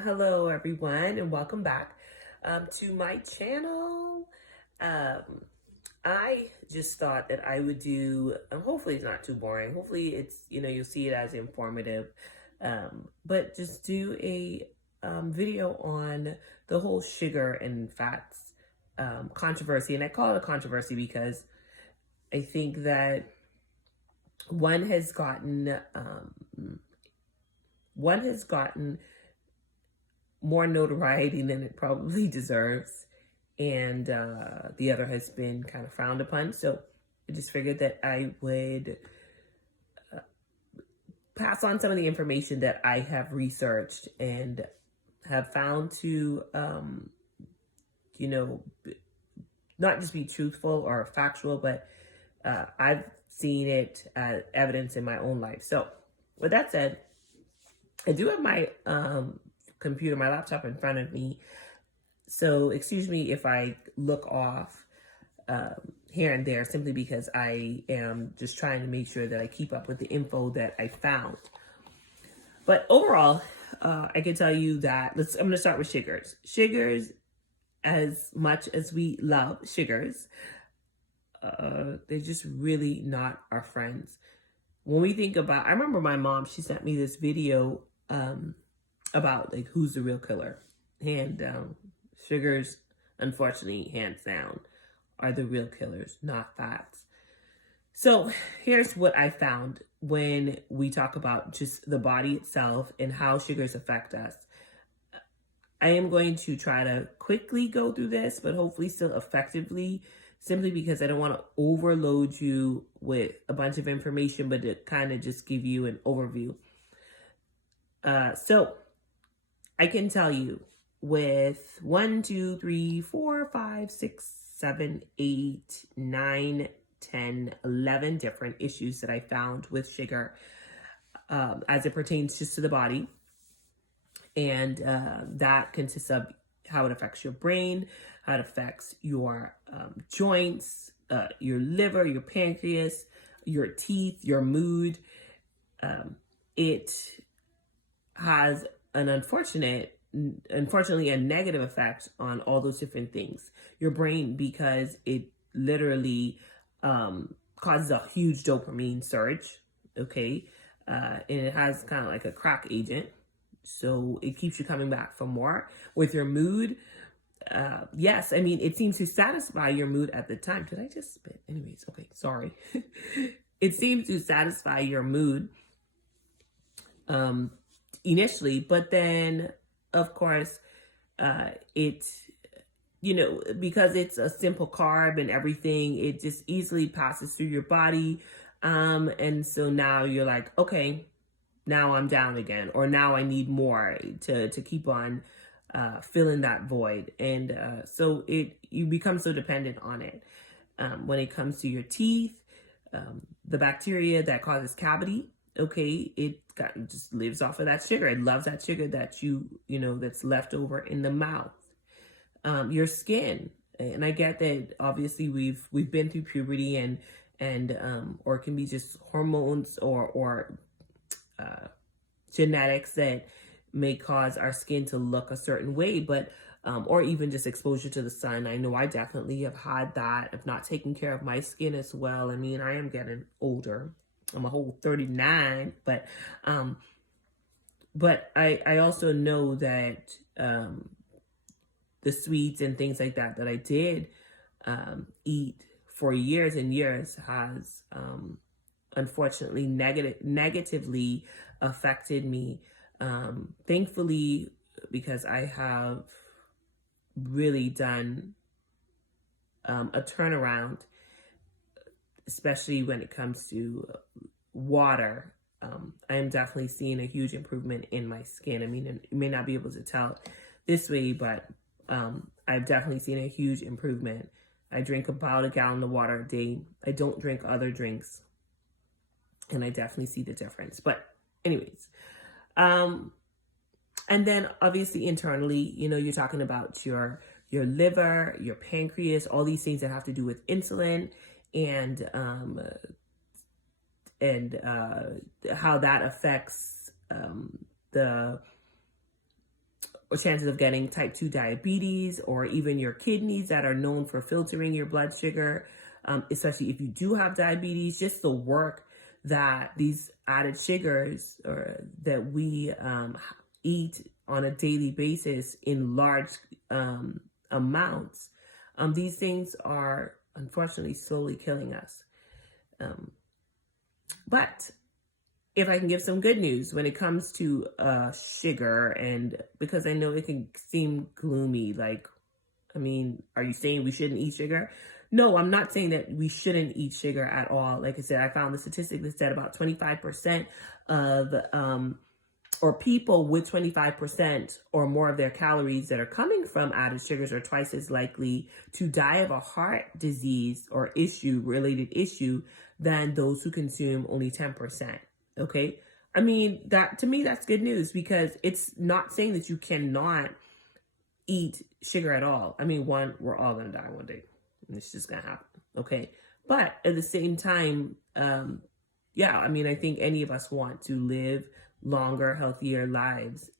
Hello, everyone, and welcome back to my channel. Um, I just thought that I would do, hopefully it's not too boring. Hopefully it's, you'll see it as informative. But just do a video on the whole sugar and fats controversy. And I call it a controversy because I think that one has gotten, one has gotten more notoriety than it probably deserves, and the other has been kind of frowned upon. So I just figured that I would pass on some of the information that I have researched and have found to, you know, not just be truthful or factual, but I've seen it as evidence in my own life. So with that said, I do have my computer, my laptop in front of me. So excuse me if I look off here and there, simply because I am just trying to make sure that I keep up with the info that I found. But overall, I can tell you that I'm going to start with sugars. Sugars, as much as we love sugars, they're just really not our friends. When we think about, I remember my mom, she sent me this video about like who's the real killer. And sugars, unfortunately, hands down, are the real killers, not fats. So here's what I found when we talk about just the body itself and how sugars affect us. I am going to try to quickly go through this, but hopefully still effectively, simply because I don't want to overload you with a bunch of information, but to kind of just give you an overview. So I can tell you with 1, 2, 3, 4, 5, 6, 7, 8, 9, 10, 11 different issues that I found with sugar as it pertains just to the body. And that consists of how it affects your brain, how it affects your joints, your liver, your pancreas, your teeth, your mood. It has an unfortunately a negative effect on all those different things. Your brain, because it literally causes a huge dopamine surge, okay? And it has kind of like a crack agent. So it keeps you coming back for more. With your mood, yes, I mean, it seems to satisfy your mood at the time. Did I just spit? Anyways, okay, sorry. It seems to satisfy your mood initially, but then, of course, it, because it's a simple carb and everything, it just easily passes through your body. And so now you're like, okay, now I'm down again, or now I need more to keep on filling that void. And so you become so dependent on it. When it comes to your teeth, the bacteria that causes cavity, okay, just lives off of that sugar. It loves that sugar that that's left over in the mouth. Your skin, and I get that obviously we've been through puberty and or it can be just hormones or genetics that may cause our skin to look a certain way, but or even just exposure to the sun. I know I definitely have had that. I've not taken care of my skin as well. I mean, I am getting older. I'm a whole 39, but I also know that the sweets and things like that I did eat for years and years has unfortunately negatively affected me. Thankfully, because I have really done a turnaround, especially when it comes to water. I am definitely seeing a huge improvement in my skin. I mean, you may not be able to tell this way, but I've definitely seen a huge improvement. I drink about a gallon of water a day. I don't drink other drinks, and I definitely see the difference. But anyways, and then obviously internally, you're talking about your liver, your pancreas, all these things that have to do with insulin and how that affects the or chances of getting type 2 diabetes, or even your kidneys that are known for filtering your blood sugar, especially if you do have diabetes. Just the work that these added sugars or that we eat on a daily basis in large amounts, these things are unfortunately slowly killing us. But if I can give some good news when it comes to sugar, and because I know it can seem gloomy, like, I mean, are you saying we shouldn't eat sugar? No, I'm not saying that we shouldn't eat sugar at all. Like I said, I found the statistic that said about 25% of, or people with 25% or more of their calories that are coming from added sugars are twice as likely to die of a heart disease or related issue than those who consume only 10%. Okay. I mean, that to me, that's good news, because it's not saying that you cannot eat sugar at all. I mean, we're all going to die one day. It's just going to happen. Okay. But at the same time, yeah, I mean, I think any of us want to live longer, healthier lives,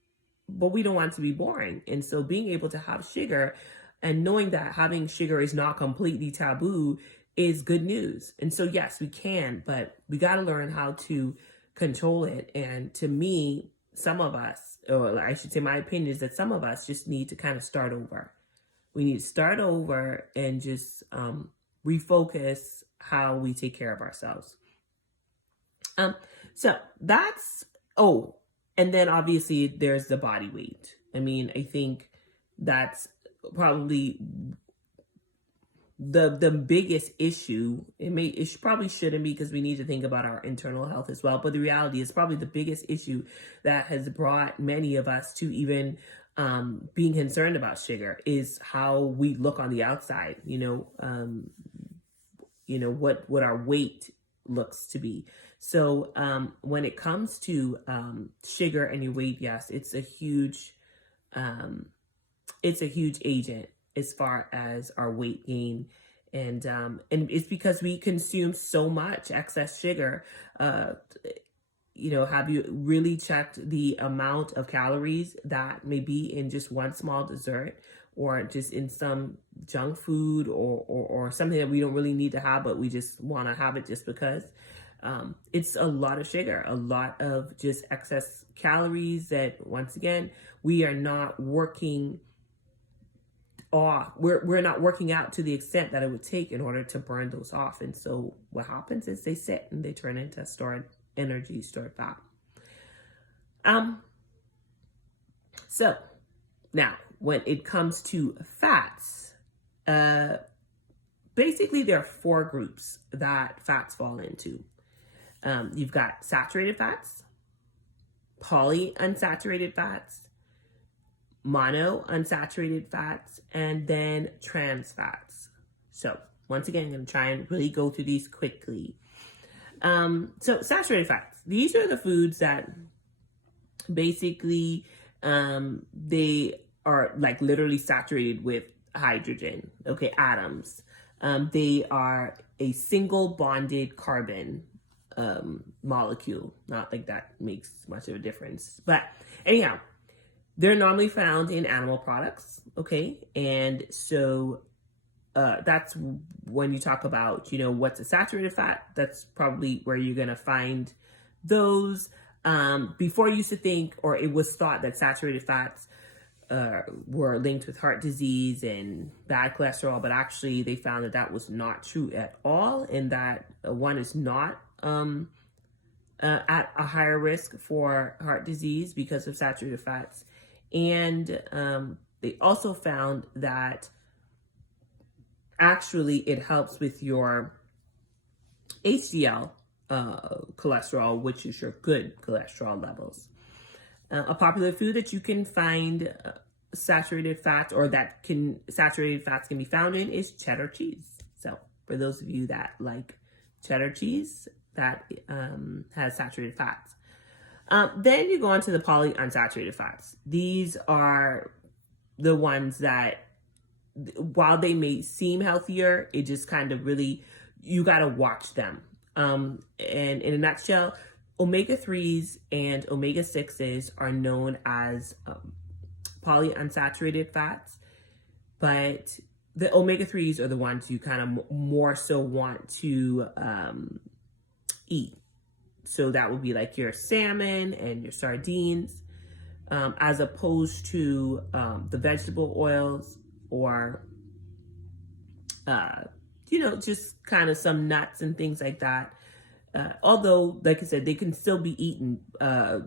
but we don't want to be boring. And so being able to have sugar and knowing that having sugar is not completely taboo is good news. And so, yes, we can, but we got to learn how to control it. And to me, some of us, or I should say my opinion is that some of us just need to kind of start over. We need to start over and just refocus how we take care of ourselves. So that's, and then obviously there's the body weight. I mean, I think that's probably the biggest issue. It probably shouldn't be, because we need to think about our internal health as well. But the reality is probably the biggest issue that has brought many of us to even being concerned about sugar is how we look on the outside. What our weight looks to be. So when it comes to sugar and your weight, yes, it's a huge agent as far as our weight gain. And it's because we consume so much excess sugar. Have you really checked the amount of calories that may be in just one small dessert, or just in some junk food, or something that we don't really need to have, but we just want to have it just because? It's a lot of sugar, a lot of just excess calories that, once again, we are not working off. We're not working out to the extent that it would take in order to burn those off. And so what happens is they sit and they turn into stored energy, stored fat. So now when it comes to fats, basically there are 4 groups that fats fall into. You've got saturated fats, polyunsaturated fats, monounsaturated fats, and then trans fats. So once again, I'm going to try and really go through these quickly. So saturated fats, these are the foods that basically they are like literally saturated with hydrogen, atoms. They are a single bonded carbon molecule. Not like that makes much of a difference, but anyhow, they're normally found in animal products. And so that's when you talk about what's a saturated fat, that's probably where you're going to find those. Before you used to think, or it was thought, that saturated fats were linked with heart disease and bad cholesterol, but actually they found that that was not true at all, and that one is not at a higher risk for heart disease because of saturated fats. And they also found that actually it helps with your HDL cholesterol, which is your good cholesterol levels. A popular food that you can find saturated fats, or saturated fats can be found in, is cheddar cheese. So for those of you that like cheddar cheese, that has saturated fats. Then you go on to the polyunsaturated fats. These are the ones that, while they may seem healthier, it just kind of really, you got to watch them. And in a nutshell, omega-3s and omega-6s are known as polyunsaturated fats, but the omega-3s are the ones you kind of more so want to eat. So that would be like your salmon and your sardines, as opposed to the vegetable oils or, just kind of some nuts and things like that. Although, like I said, they can still be eaten,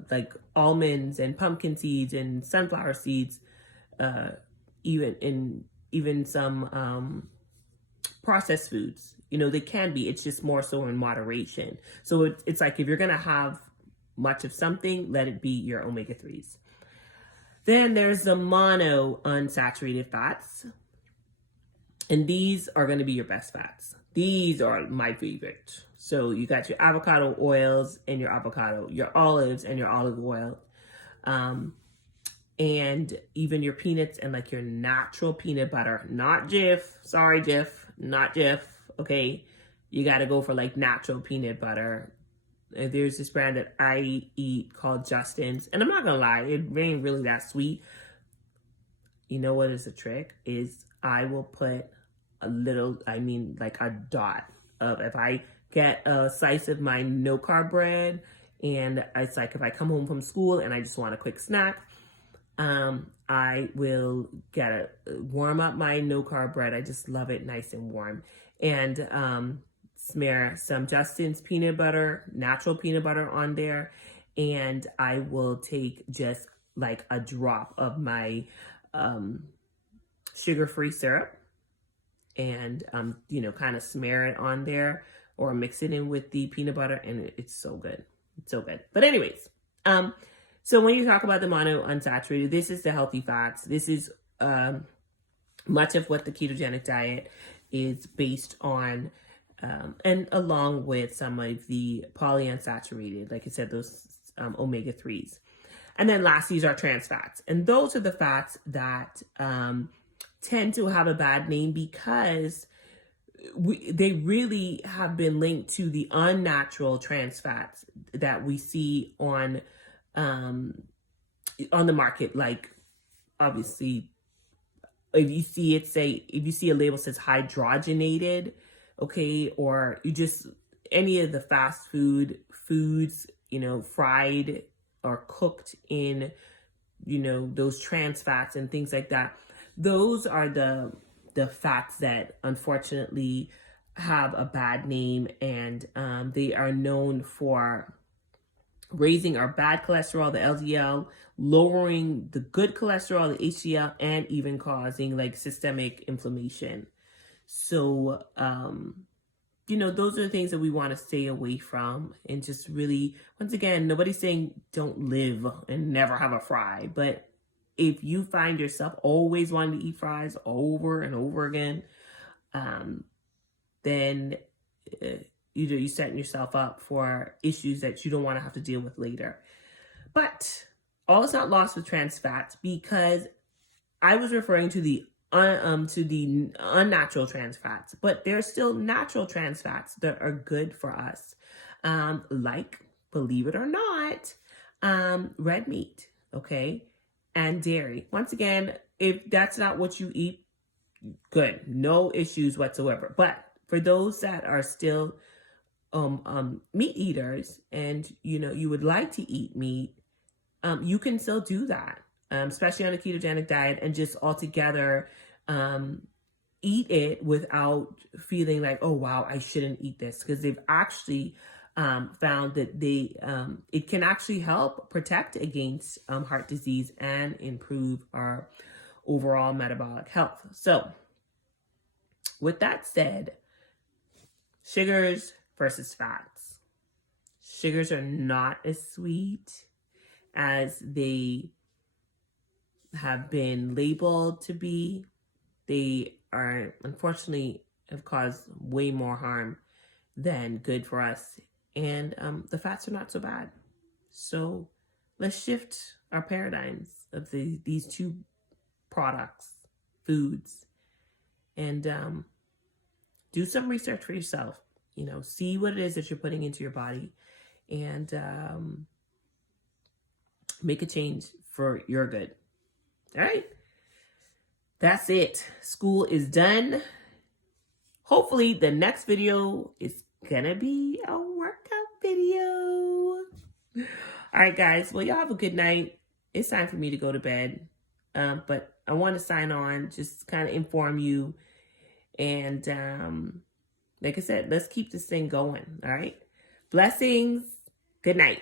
like almonds and pumpkin seeds and sunflower seeds, even some processed foods. They can be. It's just more so in moderation. So it's like if you're going to have much of something, let it be your omega-3s. Then there's the monounsaturated fats. And these are going to be your best fats. These are my favorite. So you got your avocado oils and your olives and your olive oil. And even your peanuts and like your natural peanut butter, not Jif. Sorry, Jif, not Jif. Okay. You got to go for like natural peanut butter. There's this brand that I eat called Justin's. And I'm not going to lie, it ain't really that sweet. You know what is the trick? Is I will put like a dot of, if I get a slice of my no carb bread, and it's like if I come home from school and I just want a quick snack, I will warm up my no carb bread. I just love it nice and warm, and smear some Justin's peanut butter, natural peanut butter on there, and I will take just like a drop of my sugar-free syrup, and kind of smear it on there or mix it in with the peanut butter, and it's so good. It's so good. But anyways, so when you talk about the monounsaturated, this is the healthy fats. This is much of what the ketogenic diet is based on, and along with some of the polyunsaturated, like I said, those omega-3s. And then last, these are trans fats. And those are the fats that tend to have a bad name because they really have been linked to the unnatural trans fats that we see on the market. Like, obviously, if you see a label that says hydrogenated, okay, or any of the fast foods, fried or cooked in, those trans fats and things like that. Those are the fats that unfortunately have a bad name, and they are known for raising our bad cholesterol, the LDL, lowering the good cholesterol, the HDL, and even causing like systemic inflammation. So, those are the things that we want to stay away from, and just really, once again, nobody's saying don't live and never have a fry, but if you find yourself always wanting to eat fries over and over again, then you're setting yourself up for issues that you don't want to have to deal with later. But all is not lost with trans fats, because I was referring to the unnatural trans fats, but there's still natural trans fats that are good for us, like, believe it or not, red meat, okay, and dairy. Once again, if that's not what you eat, good, no issues whatsoever. But for those that are still meat eaters, and you would like to eat meat, you can still do that, especially on a ketogenic diet, and just altogether eat it without feeling like, oh wow, I shouldn't eat this, because they've actually found that it can actually help protect against heart disease and improve our overall metabolic health. So with that said, sugars versus fats. Sugars are not as sweet as they have been labeled to be. They are, unfortunately, have caused way more harm than good for us. And the fats are not so bad. So let's shift our paradigms of these two products, foods, and do some research for yourself. See what it is that you're putting into your body, and make a change for your good. All right. That's it. School is done. Hopefully the next video is gonna be a workout video. All right, guys. Well, y'all have a good night. It's time for me to go to bed. But I want to sign on, just kind of inform you. And like I said, let's keep this thing going. All right. Blessings. Good night.